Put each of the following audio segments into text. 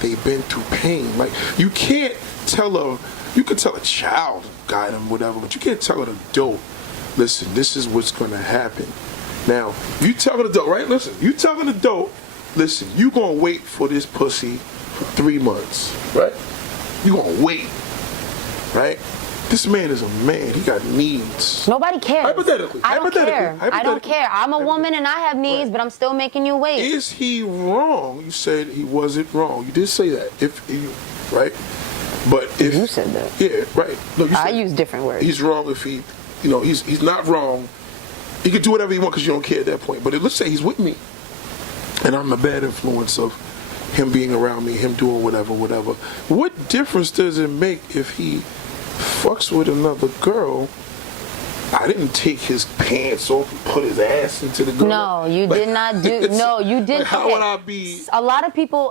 they've been through pain. Like, you can't tell you can tell a child, guide them, whatever, but you can't tell an adult, listen, this is what's going to happen. Now, if you tell an adult, right, listen, you tell an adult, listen, you going to wait for this pussy for 3 months, right? You going to wait, right? This man is a man. He got needs. Nobody cares. Hypothetically. I don't care. I don't care. I'm a woman and I have needs, but I'm still making you wait. Is he wrong? You said he wasn't wrong. You did say that. Right? But if you said that. Yeah, right. No, you said I use different words. He's wrong if he, he's not wrong. He can do whatever he wants because you don't care at that point. But let's say he's with me, and I'm a bad influence of him being around me, him doing whatever. What difference does it make if he fucks with another girl? I didn't take his pants off and put his ass into the girl. No, you did not do. No, you didn't. Like, how would I be? A lot of people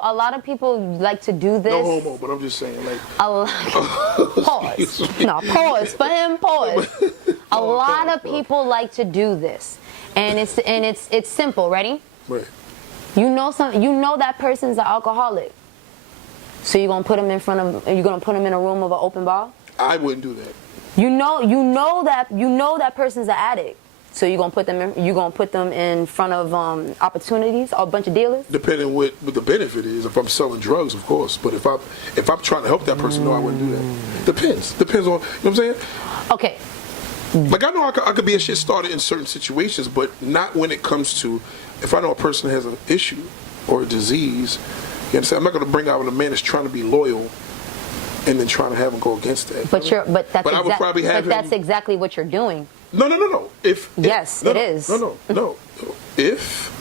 like to do this. No homo, but I'm just saying, like. Pause. No, pause. For him, pause. A lot of people like to do this, and it's simple. Ready? Right. You know that person's an alcoholic, so you're gonna put him in a room of an open bar. I wouldn't do that. You know that person's an addict, so you're gonna put them in front of opportunities or a bunch of dealers. Depending what the benefit is. If I'm selling drugs, of course. But if I'm trying to help that person, no, I wouldn't do that. Depends on, you know what I'm saying? Okay. Like, I know I could be a shit starter in certain situations, but not when it comes to, if I know a person has an issue or a disease. You understand? I'm not gonna bring out a man that's trying to be loyal and then trying to have him go against that. But that's exactly what you're doing. No. If it is. No. If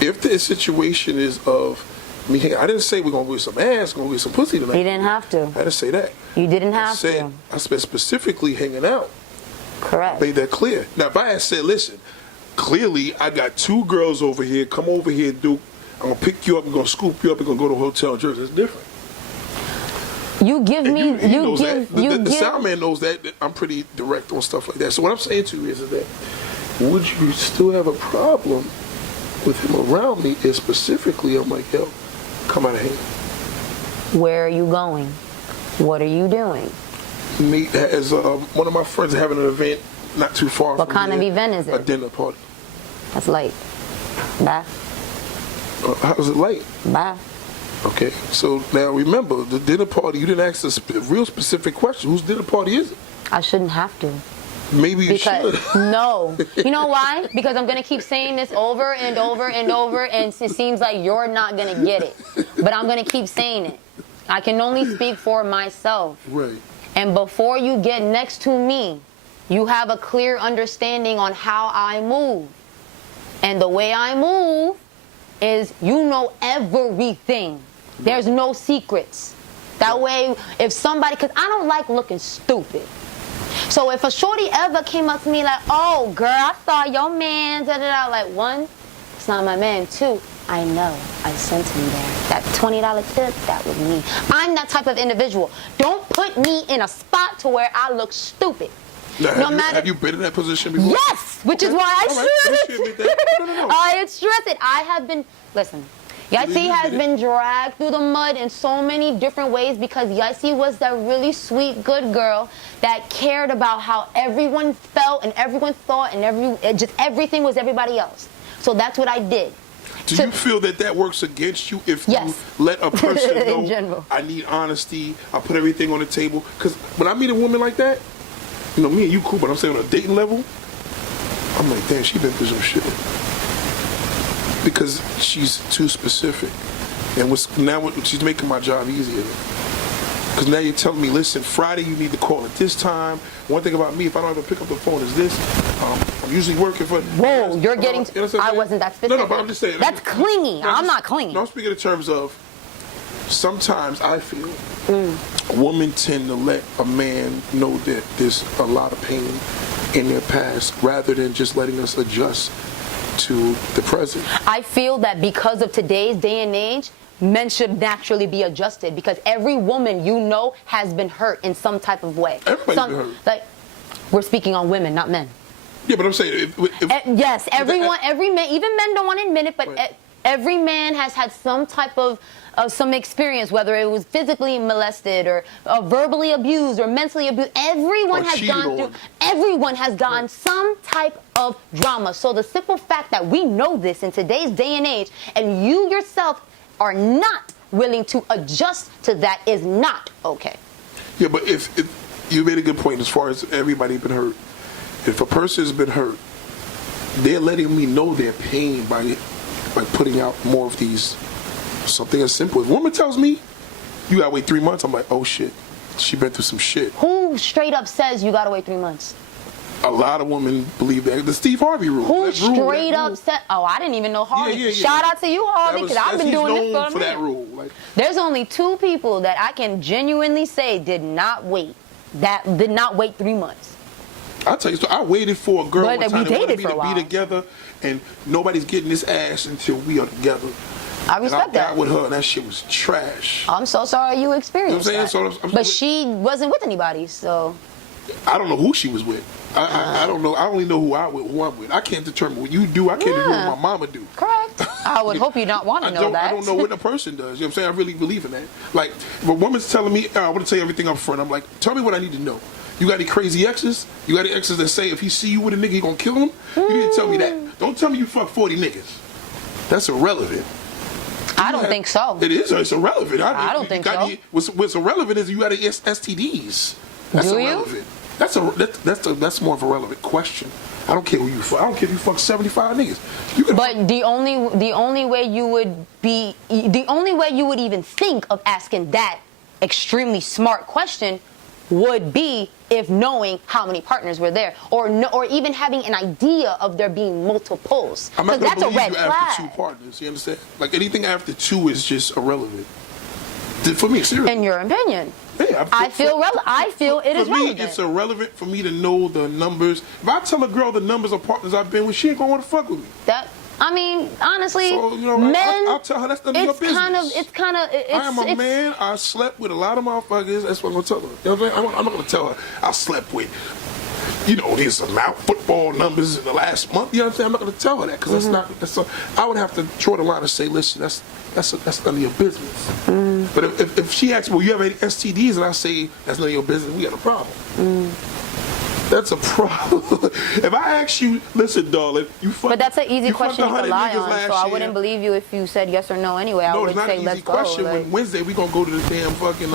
the situation is of me, I didn't say we're gonna get some ass, gonna get some pussy tonight. You didn't have to. I didn't say that. You didn't have to. I said specifically hanging out. Correct. Made that clear. Now, if I had said, listen, clearly I got 2 girls over here. Come over here, Duke. I'm gonna pick you up. I'm gonna scoop you up. We're gonna go to a hotel in Jersey. It's different. The sound man knows that I'm pretty direct on stuff like that. So what I'm saying to you is that, would you still have a problem with him around me? And specifically, I'm like, yo, come out of here. Where are you going? What are you doing? Me, as one of my friends having an event not too far from What kind of event is it? A dinner party. That's late. Bye. How's it late? Bye. Okay, so now remember, the dinner party, you didn't ask a real specific question. Whose dinner party is it? I shouldn't have to. Maybe you should. No. You know why? Because I'm going to keep saying this over and over and over, and it seems like you're not going to get it. But I'm going to keep saying it. I can only speak for myself. Right. And before you get next to me, you have a clear understanding on how I move. And the way I move is you know everything. There's no secrets. That way, if somebody, because I don't like looking stupid. So if a shorty ever came up to me like, oh, girl, I saw your man, da-da-da, like, 1, it's not my man. 2, I know. I sent him there. That $20 tip, that was me. I'm that type of individual. Don't put me in a spot to where I look stupid. Now, have you been in that position before? Yes, which is why I stress it. I stress it. I have been, listen, Yatsi has been dragged through the mud in so many different ways because Yatsi was that really sweet, good girl that cared about how everyone felt and everyone thought and just everything was everybody else. So that's what I did. Do you feel that works against you if you let a person know, I need honesty, I put everything on the table? Because when I meet a woman like that, you know, me and you cool, but I'm saying on a dating level, I'm like, damn, she been through some shit. Because she's too specific. And she's making my job easier. Because now you're telling me, listen, Friday you need to call at this time. One thing about me, if I don't have to pick up the phone, is this. I'm usually working for... Whoa, you're getting... I wasn't that specific. No, but I'm just saying. That's clingy. I'm not clingy. No, I'm speaking in terms of, sometimes I feel women tend to let a man know that there's a lot of pain in their past rather than just letting us adjust to the present. I feel that because of today's day and age, men should naturally be adjusted because every woman you know has been hurt in some type of way. Everybody's been hurt. Like, we're speaking on women, not men. Yeah, but I'm saying... Yes, everyone, every man, even men don't want to admit it, but Every man has had some type of some experience, whether it was physically molested or verbally abused or mentally abused. Everyone has gone through. Everyone has gone some type of drama. So the simple fact that we know this in today's day and age, and you yourself are not willing to adjust to that, is not okay. Yeah, but if you made a good point as far as everybody been hurt. If a person's been hurt, they're letting me know their pain by putting out more of these. Something as simple. If a woman tells me, you gotta wait 3 months, I'm like, oh shit, she been through some shit. Who straight up says you gotta wait 3 months? A lot of women believe that. The Steve Harvey rule. Who straight up said, oh, I didn't even know Harvey. Yeah. Shout out to you, Harvey, because I've been doing this for a minute. That rule. Like, there's only 2 people that I can genuinely say did not wait 3 months. I'll tell you, so I waited for a girl one time we dated for a to while. be together, and nobody's getting this ass until we are together. I respect that. I got with her, and that shit was trash. I'm so sorry you experienced You know what I'm saying? that. But she wasn't with anybody, so. I don't know who she was with. I don't know. I only know who I'm with. I can't determine what you do. I can't determine what my mama do. Correct. I would hope you not want to know that. I don't know what a person does. You know what I'm saying? I really believe in that. Like, if a woman's telling me, I want to tell you everything up front. I'm like, tell me what I need to know. You got any crazy exes? You got any exes that say if he see you with a nigga, he gonna kill him? You need to tell me that. Don't tell me you fuck 40 niggas. That's irrelevant. I don't think so. It is. It's irrelevant. I don't think so. What's irrelevant is you got STDs. That's Do irrelevant. That's more of a relevant question. I don't care who you fuck. I don't care if you fuck 75 niggas. But the only way you would even think of asking that extremely smart question would be if knowing how many partners were there, or even having an idea of there being multiples. Because that's a red flag. After 2 partners, you understand? Like anything after 2 is just irrelevant. For me, seriously. In your opinion. Yeah, I feel it is relevant. For me, it's irrelevant for me to know the numbers. If I tell a girl the numbers of partners I've been with, she ain't gonna want to fuck with me. I mean, honestly, so, you know, men. I'll tell her that's none of your business. I am a man. I slept with a lot of motherfuckers. That's what I'm gonna tell her. You know what I'm saying? I'm not gonna tell her I slept with, these amount football numbers in the last month. You know what I'm saying? I'm not gonna tell her that because I would have to draw the line and say, listen, that's none of your business. But if she asks, well, you have any STDs, and I say that's none of your business, we got a problem. That's a problem. If I ask you, listen, darling, but that's an easy question you can lie on, so I wouldn't believe you if you said yes or no anyway. I would say, let's go. Question. When Wednesday we gonna go to the damn fucking.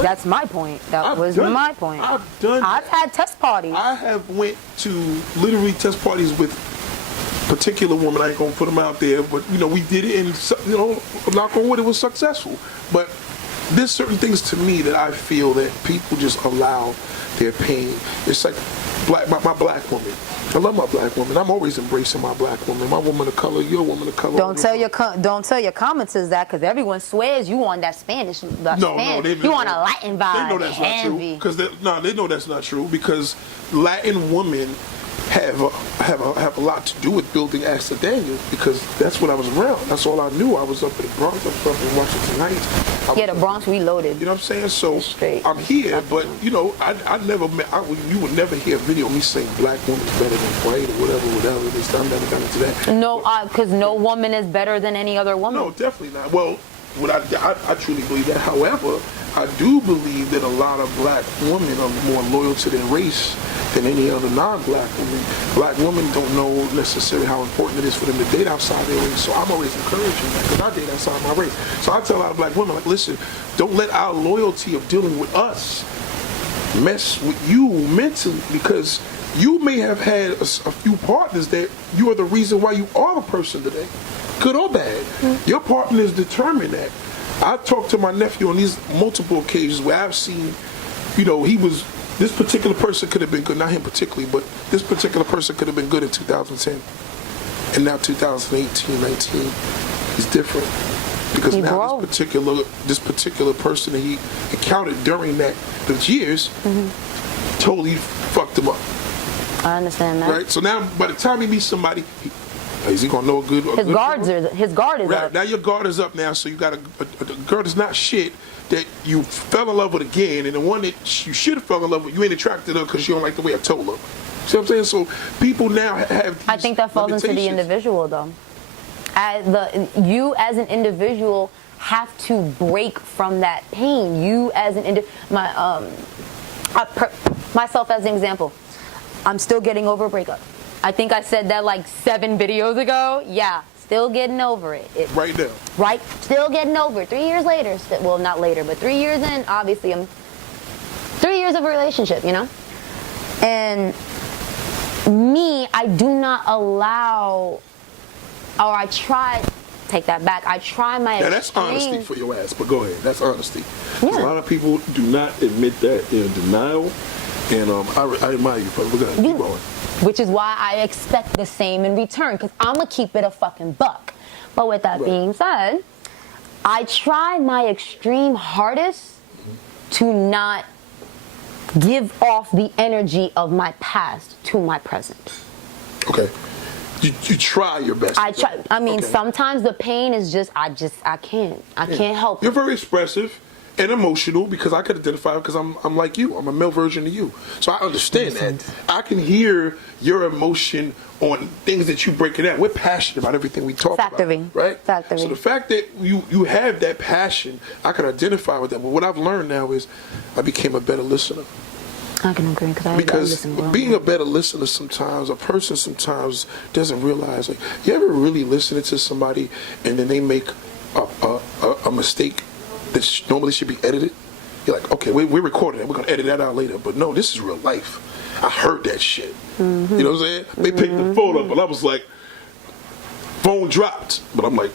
That's my point. My point. I've had test parties. I have went to literally test parties with particular woman. I ain't gonna put them out there, but we did it, and knock on wood, it was successful. But there's certain things to me that I feel that people just allow their pain. It's like my black woman. I love my black woman. I'm always embracing my black woman. My woman of color, your woman of color. Don't tell your commenters that, because everyone swears you on that Spanish. You on a Latin vibe. They know that's not true. Because they know that's not true because Latin women have a lot to do with building Actor Daniel because that's what I was around. That's all I knew. I was up in the Bronx. I was up in Washington Heights. The Bronx reloaded. You know what I'm saying? So straight. I'm here, but I never met. You would never hear a video of me saying black woman's better than white or whatever. I never got into that. No, because no woman is better than any other woman. No, definitely not. Well, I truly believe that. However, I do believe that a lot of black women are more loyal to their race than any other non-black women. Black women don't know necessarily how important it is for them to date outside their race. So I'm always encouraging that because I date outside my race. So I tell a lot of black women, like, listen, don't let our loyalty of dealing with us mess with you mentally because you may have had a few partners that you are the reason why you are the person today. Good or bad. Your partners determine that. I talked to my nephew on these multiple occasions where I've seen, this particular person could have been good, not him particularly, but this particular person could have been good in 2010. And now 2018, 19, he's different. Because now this particular person that he encountered during those years totally fucked him up. I understand that. Right? So now by the time he meets somebody, is he gonna know his guard is up. Now your guard is up now, so you got a girl that's not shit that you fell in love with again, and the one that you should have fell in love with, you ain't attracted to her because you don't like the way I told her. See what I'm saying? So people now have these I think that falls into the individual, though. You as an individual have to break from that pain. You as an myself as an example, I'm still getting over a breakup. I think I said that like 7 videos ago. Yeah, still getting over it. Right now. Right, still getting over it. 3 years later, well, not later, but 3 years in, obviously I'm 3 years of a relationship, you know? And me, I do not allow, or I try, take that back, I try my Now that's extreme. honesty for your ass, but go ahead. That's honesty. Yeah. A lot of people do not admit that they're in denial, and I admire you, but we're gonna keep going. Which is why I expect the same in return, because I'm going to keep it a fucking buck. But with that being said, I try my extreme hardest to not give off the energy of my past to my present. Okay. You try your best. I try. I mean, Okay. sometimes the pain is just, I can't help You're it. very expressive and emotional, because I could identify because I'm like you. I'm a male version of you. So I understand that. I can hear your emotion on things that you break it out. We're passionate about everything we talk Factory. about. Right? Factory. So the fact that you have that passion, I can identify with that. But what I've learned now is I became a better listener. I can agree, because Because being a better listener sometimes, a person sometimes doesn't realize, like, you ever really listening to somebody and then they make a mistake that normally should be edited? You're like, okay, we're recording it, we're gonna edit that out later. But no, this is real life. I heard that shit. You know what I'm saying? They picked the phone up, and I was like, phone dropped. But I'm like,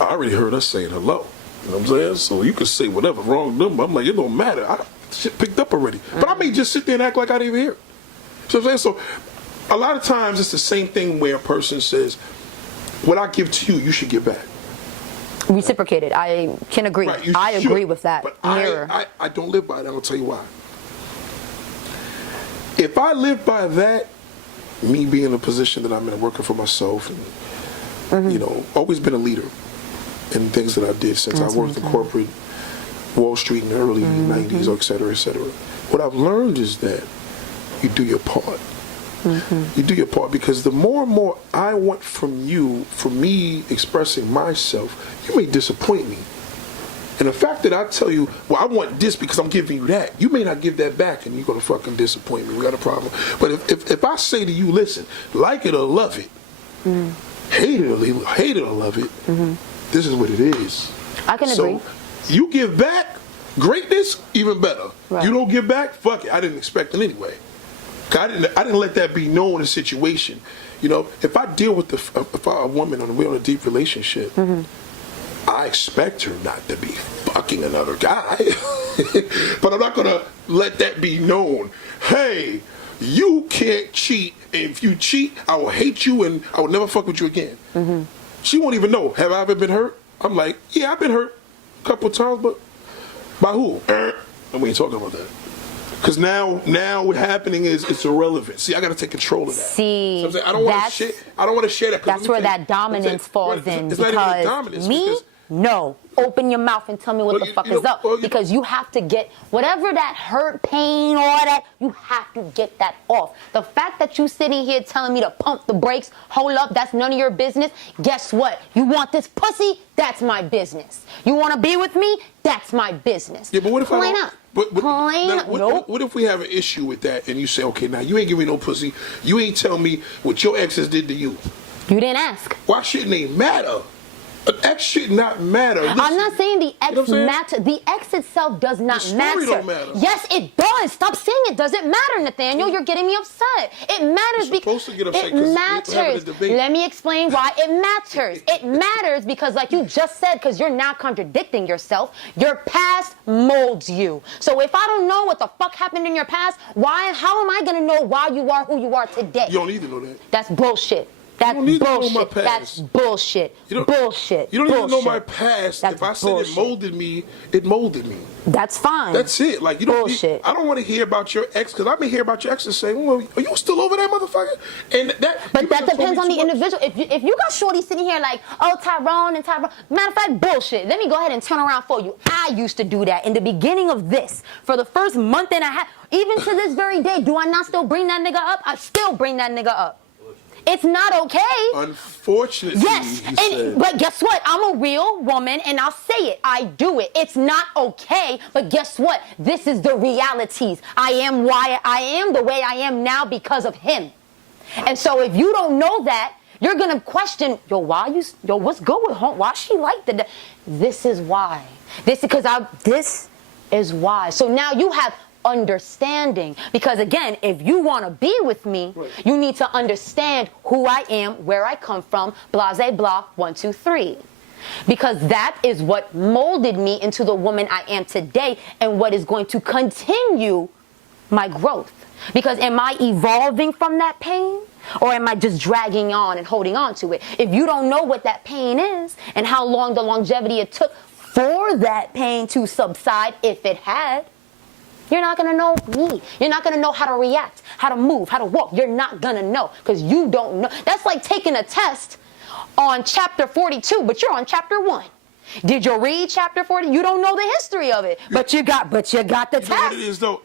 I already heard us saying hello. You know what I'm saying? So you can say whatever, wrong number. I'm like, it don't matter. Shit picked up already. But I may just sit there and act like I didn't even hear it. You know what I'm saying? So a lot of times it's the same thing where a person says, what I give to you, you should give back. Reciprocated. I can agree. Right, you I should. agree with that. But Mirror. I don't live by that. I'll tell you why. If I live by that, me being in a position that I'm in, working for myself, and you know, always been a leader in things that I did since I worked in corporate Wall Street in the early 90s, et cetera, et cetera. What I've learned is that you do your part. You do your part, because the more and more I want from you, for me expressing myself, you may disappoint me. And the fact that I tell you, well, I want this because I'm giving you that, you may not give that back, and you're going to fucking disappoint me. We got a problem. But if I say to you, listen, like it or love it, hate it or love it, this is what it is. I can agree. So you give back, greatness, even better. Right. You don't give back, fuck it. I didn't expect it anyway. I didn't let that be known in a situation. You know, if I deal with a woman and we're in a deep relationship, I expect her not to be fucking another guy. But I'm not going to let that be known. Hey, you can't cheat. And if you cheat, I will hate you and I will never fuck with you again. She won't even know. Have I ever been hurt? I'm like, yeah, I've been hurt a couple of times, but by who? And we ain't talking about that. Because now what happening is it's irrelevant. See, I got to take control of that. See, so I'm saying, I don't want to share that. That's where that dominance falls in. It's not even a dominance. Me, no. Open your mouth and tell me what the fuck is up. Because you have to get whatever that hurt, pain, all that, you have to get that off. The fact that you sitting here telling me to pump the brakes, hold up, that's none of your business. Guess what? You want this pussy? That's my business. You want to be with me? That's my business. Yeah, but what if Plain up. What if we have an issue with that and you say, okay, now you ain't giving me no pussy. You ain't tell me what your exes did to you. You didn't ask. Why shouldn't they matter? An ex should not matter. Listen, I'm not saying the ex matter. The ex itself does not the story matter. Don't matter. Yes, it does. Stop saying it doesn't matter, Nathaniel. You're getting me upset. It matters because it matters. Let me explain why it matters. It matters because, like you just said, because you're not contradicting yourself, your past molds you. So if I don't know what the fuck happened in your past, how am I going to know why you are who you are today? You don't need to know that. That's bullshit. That's bullshit. That's bullshit. Bullshit. You don't even know my past. That's if I said bullshit. it molded me. That's fine. That's it. Like, you don't bullshit. I don't want to hear about your ex, because I may hear about your ex and say, well, are you still over that motherfucker? And but that depends on the individual. If you got shorty sitting here like, oh, Tyrone. Matter of fact, bullshit. Let me go ahead and turn around for you. I used to do that in the beginning of this. For the first month and a half, even to this very day, do I not still bring that nigga up? I still bring that nigga up. It's not okay. Unfortunately, Yes, but guess what? I'm a real woman, and I'll say it. I do it. It's not okay, but guess what? This is the realities. I am why I am the way I am now because of him. And so if you don't know that, you're gonna question, what's good with her? Why she like that? This is why. This is why. So now you have understanding, because again, if you want to be with me, you need to understand who I am, where I come from, blase blah, 1 2 3, because that is what molded me into the woman I am today, and what is going to continue my growth. Because am I evolving from that pain, or am I just dragging on and holding on to it? If you don't know what that pain is and how long the longevity it took for that pain to subside, if it had, you're not going to know me. You're not going to know how to react, how to move, how to walk. You're not going to know, because you don't know. That's like taking a test on chapter 42, but you're on chapter 1. Did you read chapter 40? You don't know the history of it, but you got the test. You know what it is, though?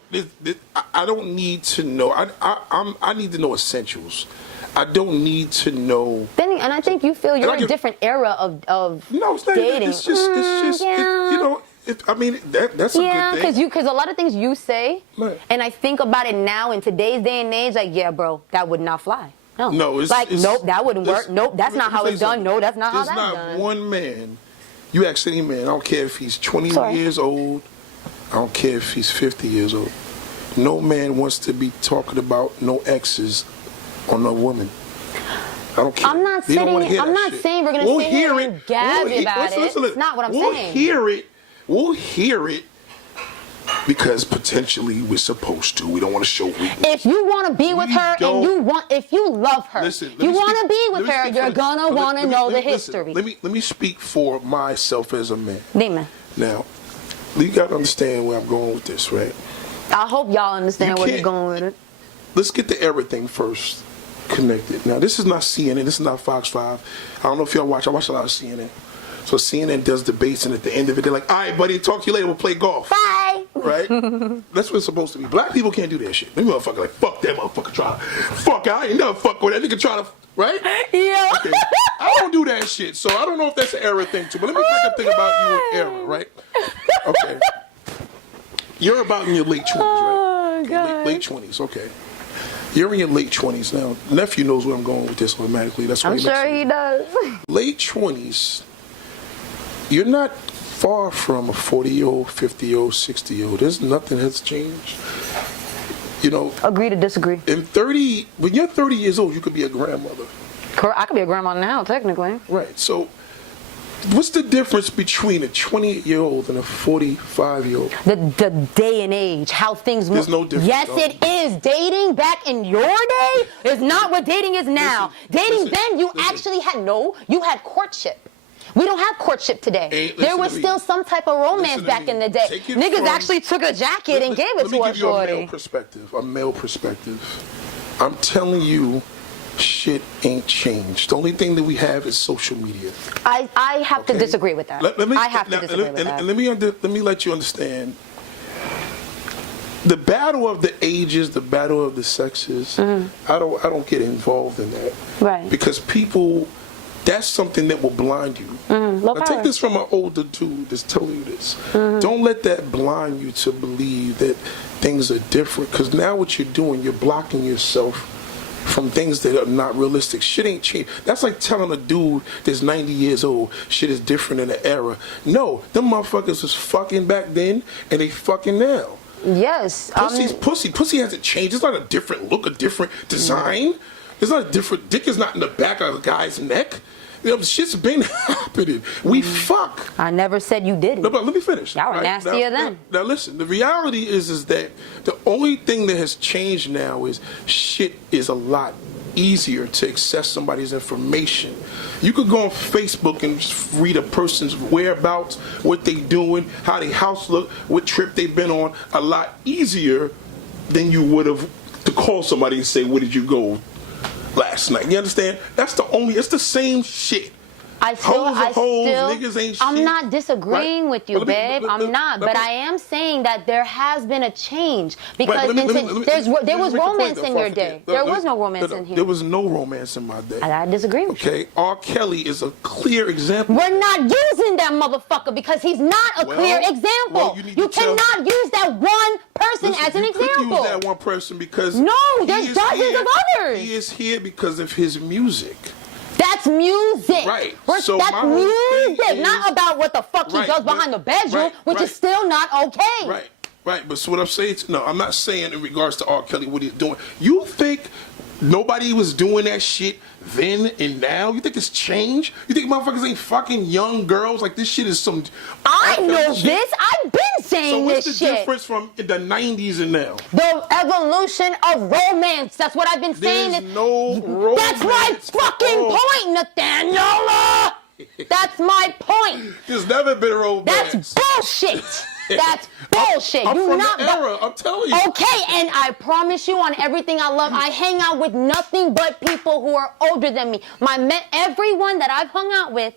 I don't need to know. I need to know essentials. I don't need to know. And I think you feel you're in a different era of no, it's not, dating. It's just Yeah. you know. I mean, that's a good thing. Because a lot of things you say, right. And I think about it now in today's day and age, like, yeah, bro, that would not fly. No, nope, that wouldn't work. Nope, that's not how it's done. No, that's not how that's done. There's not one man. You ask any man, I don't care if he's 20 years old, I don't care if he's 50 years old. No man wants to be talking about no exes on no woman. I don't care. I'm not saying we're going to sit here and gab about it. It's not what I'm saying. We'll hear it because potentially we're supposed to. We don't want to show weakness. If you want to be with her and if you love her, you want to be with her, you're going to want to know the history. Let me speak for myself as a man. Dime. Now, you got to understand where I'm going with this, right? I hope y'all understand where you're going with it. Let's get the everything first connected. Now, this is not CNN. This is not Fox 5. I don't know if y'all watch. I watch a lot of CNN. So CNN does debates, and at the end of it, they're like, all right, buddy, talk to you later. We'll play golf. Bye. Right? That's what it's supposed to be. Black people can't do that shit. Them motherfuckers like, fuck that motherfucker trying to. Fuck, I ain't never fuck with that nigga trying to. Right? Yeah. Okay. I don't do that shit. So I don't know if that's an era thing, too. But let me break a thing about you and era, right? Okay. You're about in your late 20s, right? Oh, God. Late 20s, okay. You're in your late 20s now. Nephew knows where I'm going with this automatically. That's why I'm sure he does. Late 20s. You're not far from a 40-year-old, 50-year-old, 60-year-old. There's nothing that's changed. You know. Agree to disagree. When you're 30 years old, you could be a grandmother. I could be a grandma now, technically. Right. So, what's the difference between a 28-year-old and a 45-year-old? The day and age, how things move. There's no difference. Yes, it is. Dating back in your day is not what dating is now. Dating then, you had courtship. We don't have courtship today. There was still some type of romance back in the day. Niggas actually took a jacket and gave it to a shorty. Let me give you a male perspective. I'm telling you, shit ain't changed. The only thing that we have is social media. I have to disagree with that. I have to disagree with that. Let me let you understand. The battle of the ages, the battle of the sexes, I don't get involved in that. Right. Because people, that's something that will blind you. Now take this from an older dude that's telling you this. Don't let that blind you to believe that things are different. Because now what you're doing, you're blocking yourself from things that are not realistic. Shit ain't changed. That's like telling a dude that's 90 years old, shit is different in the era. No, them motherfuckers was fucking back then, and they fucking now. Yes. Pussy's pussy. Pussy hasn't changed. It's not a different look, a different design. It's not a different, dick is not in the back of a guy's neck. You know, shit's been happening. We fuck. I never said you didn't. No, but let me finish. Y'all were nastier then. Now listen, the reality is that the only thing that has changed now is shit is a lot easier to access somebody's information. You could go on Facebook and just read a person's whereabouts, what they doing, how their house look, what trip they've been on, a lot easier than you would have to call somebody and say, where did you go last night? You understand? It's the same shit. niggas ain't shit. I'm not disagreeing with you, babe. I'm not. But I am saying that there has been a change. Because there was romance in your day. There was no romance in here. There was no romance in my day. I disagree with you. Okay, R. Kelly is a clear example. We're not using that motherfucker because he's not a clear example. Well, you cannot use that one person as an example. You could use that one person because no, there's dozens of others. He is here because of his music. That's music. Right. That's music, not about what the fuck he does behind the bedroom, which is still not okay. Right. But so what I'm saying, no, I'm not saying in regards to R. Kelly what he's doing. You think nobody was doing that shit then and now? You think it's changed? You think motherfuckers ain't fucking young girls? Like, this shit is some... I know this. I've been saying this shit. So what's the difference from the 90s and now? The evolution of romance. That's what I've been saying. There's no romance. That's my fucking point, Nathaniel. That's my point. There's never been romance. That's bullshit. That's bullshit. I'm from the era, I'm telling you. Okay, and I promise you on everything I love, I hang out with nothing but people who are older than me. Everyone that I've hung out with,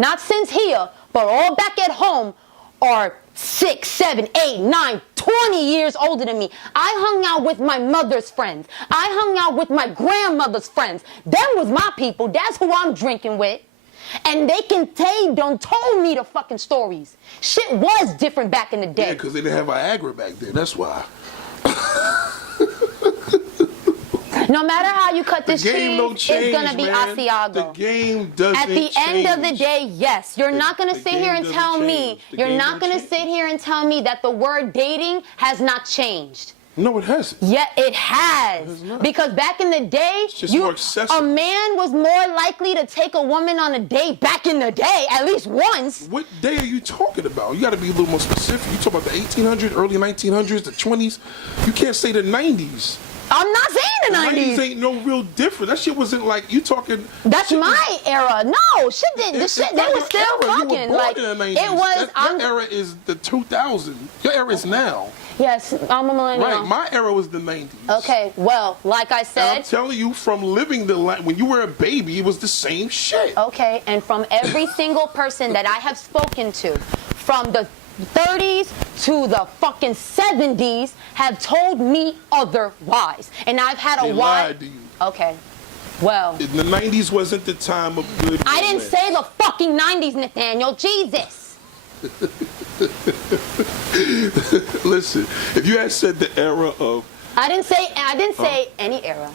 not since here, but all back at home, are 6, 7, 8, 9, 20 years older than me. I hung out with my mother's friends. I hung out with my grandmother's friends. Them was my people. That's who I'm drinking with. And they done told me the fucking stories. Shit was different back in the day. Yeah, because they didn't have Viagra back then. That's why. No matter how you cut this cheese, it's going to be Asiago. The game doesn't At the change. end of the day, yes. You're not going to sit here and tell me, that the word dating has not changed. No, it hasn't. Yeah, it has. Because back in the day, more accessible. A man was more likely to take a woman on a date back in the day, at least once. What day are you talking about? You got to be a little more specific. You talk about the 1800s, early 1900s, the 20s. You can't say the 90s. I'm not saying the 90s. 90s ain't no real different. That shit wasn't like, you talking... That's my era. No, shit didn't. They were still fucking. You were born in the 90s. It was... Your era is the 2000. Your era is now. Yes, I'm a millennial. Right, my era was the 90s. Okay, well, like I said... And I'm telling you, from living the life, when you were a baby, it was the same shit. Okay, and from every single person that I have spoken to, from the 30s to the fucking 70s, have told me otherwise. And I've had They lied to you. Okay, well... The 90s wasn't the time of good I didn't say the fucking 90s, Nathaniel. Jesus! Listen, if you had said the era of... I didn't say any era.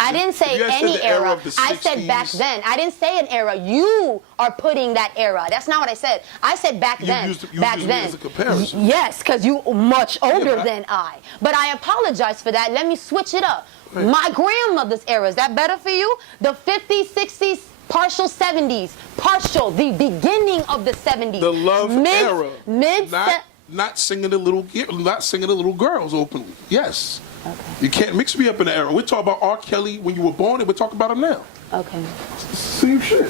I didn't say any era. I said back then. I didn't say an era. You are putting that era. That's not what I said. I said back then. Back then. As a comparison. Yes, because you much older than I. But I apologize for that. Let me switch it up. Right. My grandmother's era. Is that better for you? The 50s, 60s, partial 70s, the beginning of the 70s. The love era. Not singing the little girls openly. Yes. Okay. You can't mix me up in the era. We're talking about R. Kelly when you were born, and we're talking about him now. Okay. Same shit.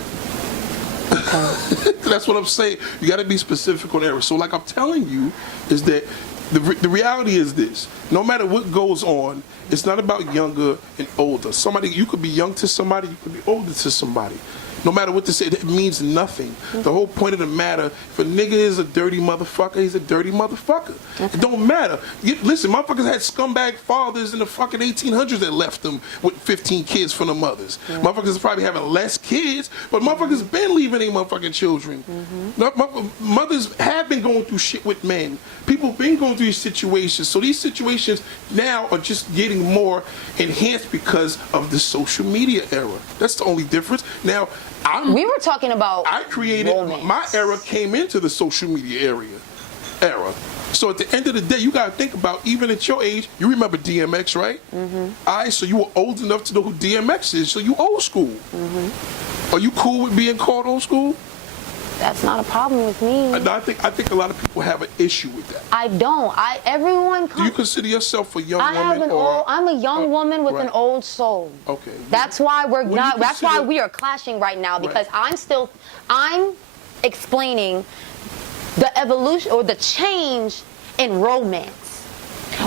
Okay. That's what I'm saying. You got to be specific on era. So, like I'm telling you, is that the reality is this: no matter what goes on, it's not about younger and older. You could be young to somebody, you could be older to somebody. No matter what to say, it means nothing. The whole point of the matter, if a nigga is a dirty motherfucker, he's a dirty motherfucker. Okay. It don't matter. Listen, motherfuckers had scumbag fathers in the fucking 1800s that left them with 15 kids from the mothers. Yeah. Motherfuckers probably having less kids, but motherfuckers been leaving their motherfucking children. Mothers have been going through shit with men. People been going through these situations. So these situations now are just getting more enhanced because of the social media era. That's the only difference. Now, we were talking about I created romance. My era came into the social media era. So at the end of the day, you got to think about, even at your age, you remember DMX, right? Mm-hmm. So you were old enough to know who DMX is, so you old school. Mm-hmm. Are you cool with being called old school? That's not a problem with me. I think a lot of people have an issue with that. I don't. Do you consider yourself a young woman? I'm a young woman with an old soul. Okay. That's why that's why we are clashing right now, because I'm explaining the evolution or the change in romance,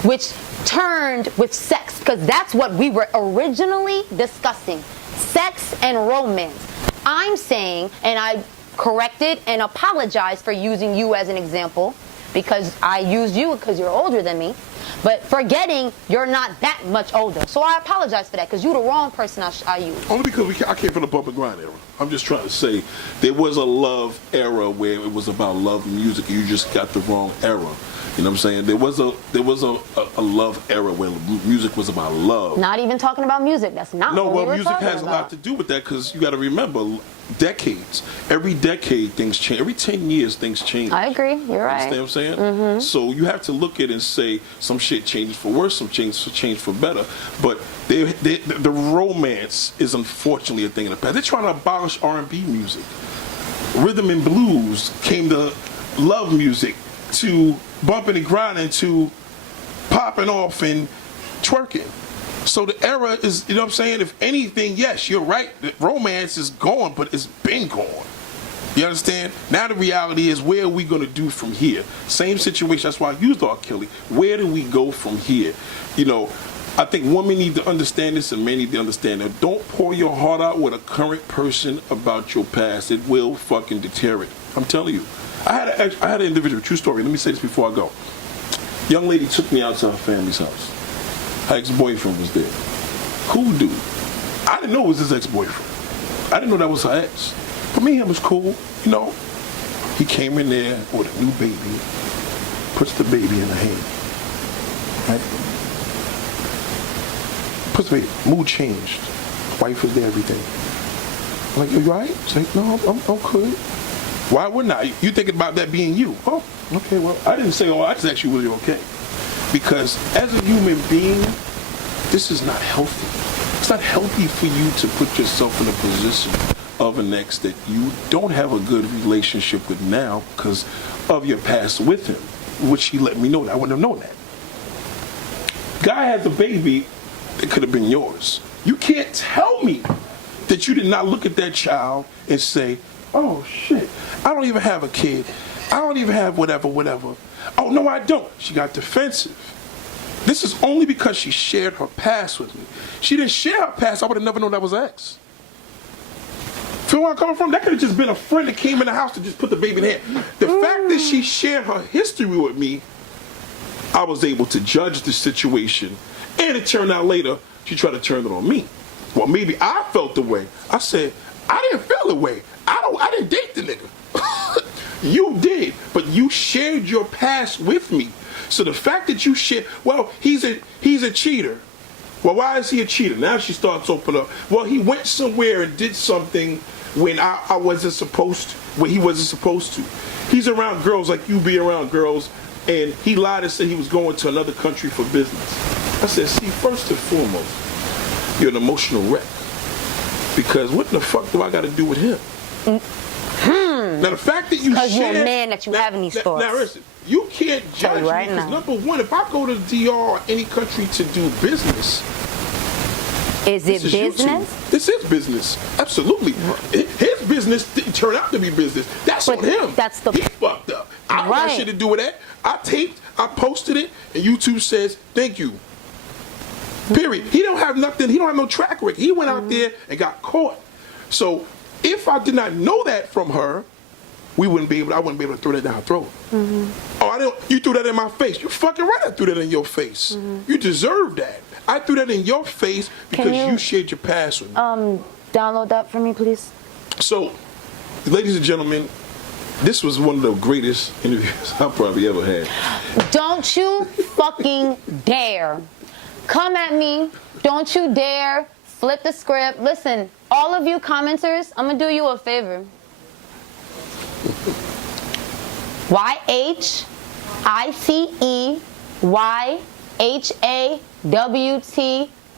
which turned with sex, because that's what we were originally discussing. Sex and romance. I'm saying, and I corrected and apologized for using you as an example, because I used you because you're older than me, but forgetting you're not that much older. So I apologize for that, because you're the wrong person I used. Only because I came from the bump and grind era. I'm just trying to say there was a love era where it was about love and music. You just got the wrong era. You know what I'm saying? There was a love era where music was about love. Not even talking about music. That's not no, what we were music talking has about. a lot to do with that, because you got to remember, decades. Every decade, things change. Every 10 years, things change. I agree. You're right. Understand what I'm saying? Mm-hmm. So you have to look at it and say some shit changes for worse, some change for better. But the romance is unfortunately a thing in the past. They're trying to abolish R&B music. Rhythm and blues came to love music, to bumping and grinding, to popping off and twerking. So the era is, you know what I'm saying? If anything, yes, you're right. The romance is gone, but it's been gone. You understand? Now the reality is, where are we going to do from here? Same situation. That's why I used R. Kelly. Where do we go from here? You know, I think women need to understand this and men need to understand that. Don't pour your heart out with a current person about your past. It will fucking deter it. I'm telling you. I had an individual, true story. Let me say this before I go. Young lady took me out to her family's house. Her ex-boyfriend was there. Cool dude. I didn't know it was his ex-boyfriend. I didn't know that was her ex. But me and him was cool, you know. He came in there with a new baby, puts the baby in her hand. Right? Puts the baby, mood changed. Wife was there, everything. I'm like, you all right? She's like, no, I'm good. Why wouldn't I? You thinking about that being you? Oh, okay, well, I didn't say, I just asked you, was you okay? Because as a human being, this is not healthy. It's not healthy for you to put yourself in a position of an ex that you don't have a good relationship with now because of your past with him, which he let me know that. I wouldn't have known that. Guy has a baby that could have been yours. You can't tell me that you did not look at that child and say, oh shit, I don't even have a kid. I don't even have whatever. Oh no, I don't. She got defensive. This is only because she shared her past with me. She didn't share her past, I would have never known that was ex. Feel where I'm coming from? That could have just been a friend that came in the house to just put the baby in the hand. The fact that she shared her history with me, I was able to judge the situation. And it turned out later, she tried to turn it on me. Well, maybe I felt the way. I said, I didn't feel the way. I didn't date the nigga. You did, but you shared your past with me. So the fact that you shared, well, he's a cheater. Well, why is he a cheater? Now she starts opening up. Well, he went somewhere and did something when I wasn't supposed to, when he wasn't supposed to. He's around girls like you be around girls, and he lied and said he was going to another country for business. I said, see, first and foremost, you're an emotional wreck. Because what the fuck do I got to do with him? Now the fact that you because you're a man that you having these thoughts. Now listen, you can't judge me because number one, if I go to DR or any country to do business, is it business? This is business, absolutely. His business didn't turn out to be business. That's on him. He fucked up. I don't have shit to do with that. I taped, I posted it, and YouTube says thank you. Period. He don't have nothing. He don't have no track record. He went out there and got caught. So if I did not know that from her, I wouldn't be able to throw that down her throat. Oh, you threw that in my face. You fucking right, I threw that in your face. You deserve that. I threw that in your face because you shared your past with me. Download that for me, please. So, ladies and gentlemen, this was one of the greatest interviews I've probably ever had. Don't you fucking dare come at me. Don't you dare flip the script. Listen, all of you commenters, I'm gonna do you a favor. YHEYHAWT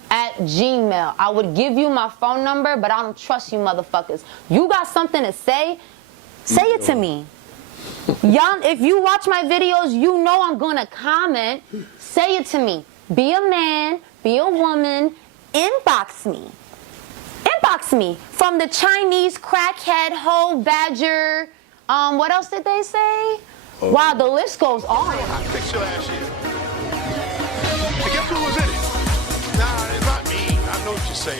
@gmail. I would give you my phone number, but I don't trust you motherfuckers. You got something to say? Say it to me. Y'all, if you watch my videos, you know I'm gonna comment. Say it to me. Be a man, be a woman, inbox me. Inbox me. From the Chinese crackhead, hoe, badger, what else did they say? Oh. Wow, the list goes on. I fixed your last year. And guess who was in it? Nah, it's not me. I know what you're saying.